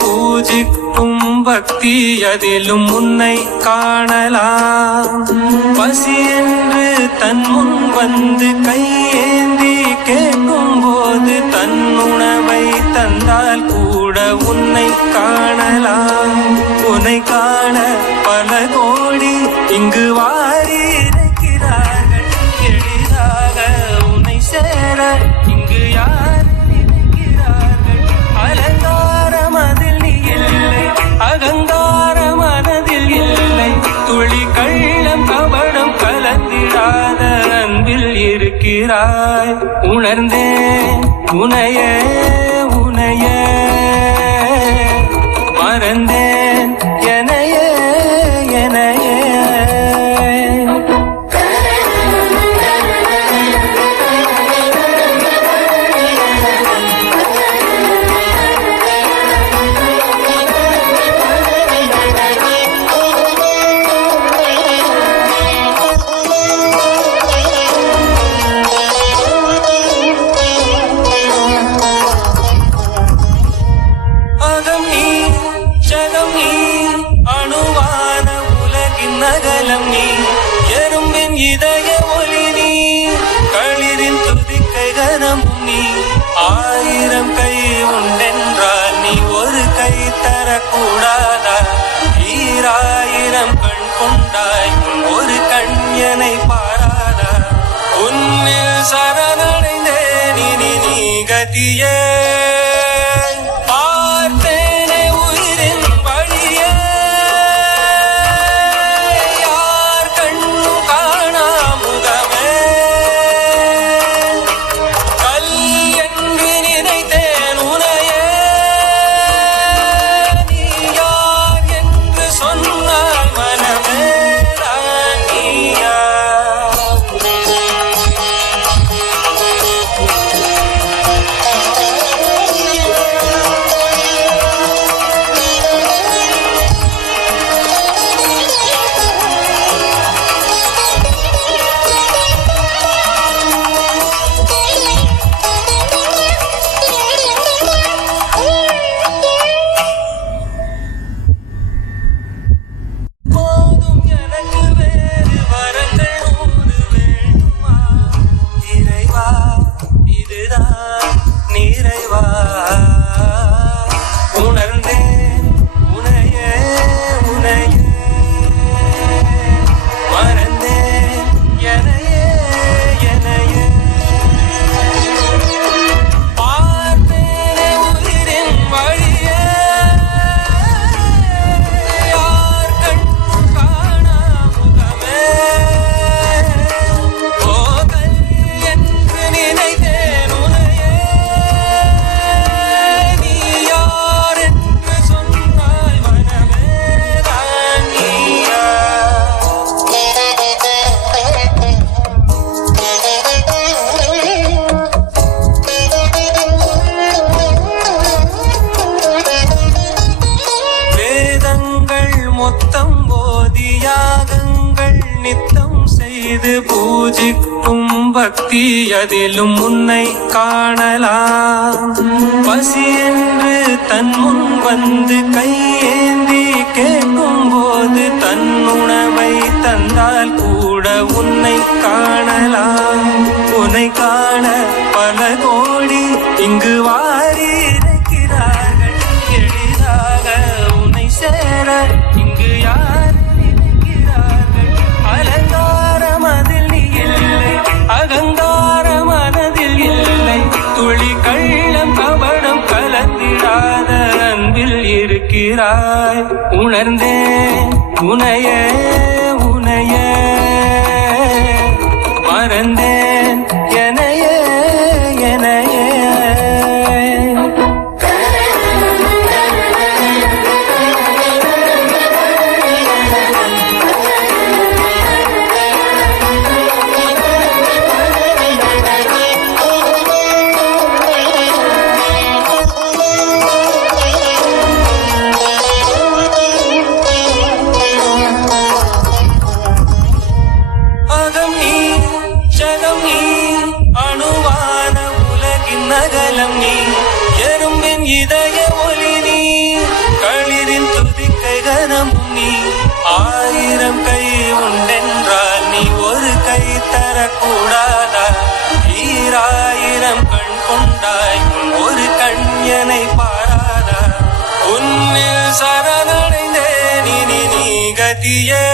பூஜிக்கும் பக்தி அதிலும் உன்னை காணலாம். பசி என்று தன் முன் வந்து கையேந்தி கேட்கும் போது தன் உணவை தந்தால் கூட உன்னை காணலாம். உன்னை காண பல கோடி இங்கு வாரி இருக்கிறார்கள். எளிதாக உன்னை சேர இங்கு யார் அகங்கார மனதில் இல்லை. துளி கள்ளம் கபடம் கலந்திடாத அன்பில் இருக்கிறாய். உணர்ந்தேன் உனையே உனையே மறந்தேன் எனையே எனையே. நகலம் நீ எறும்பின் இதய ஒளி நீ களிரின் துதிக்கை கரமும் நீ. 1000 கை உண்டென்றால் நீ ஒரு கை தரக்கூடாதா? 1000 கண் கொண்டாய் ஒரு கண் எனை பாராதா? உன்னில் சரணடைந்தேன் இனி நீ கதியே. மொத்தம் போதியாகங்கள் நித்தம் செய்து பூஜிக்கும் பக்தி அதிலும் உன்னை காணலாம். பசி என்று தன் முன் வந்து கையேந்தி கேட்கும் போது தன் உணவை தந்தால் கூட உன்னை காணலாம். உன்னை காண பல கோடி இங்கு வாரி உயிராய் உணர்ந்தேன் உனையே உனையே மறந்தேன் எனையே எனையே அணுவான உலகின் நகலம் நீ எறும்பின் இதய ஒளி நீ களிரின் துதிக்கை கனமும் நீ ஆயிரம் கை உண்டென்றால் நீ ஒரு கை தரக்கூடாதா ஈராயிரம் கண் கொண்டாய் ஒரு கண்யனை பாராதா உன்னில் சரணடைந்தேன் இனி நீ கதியே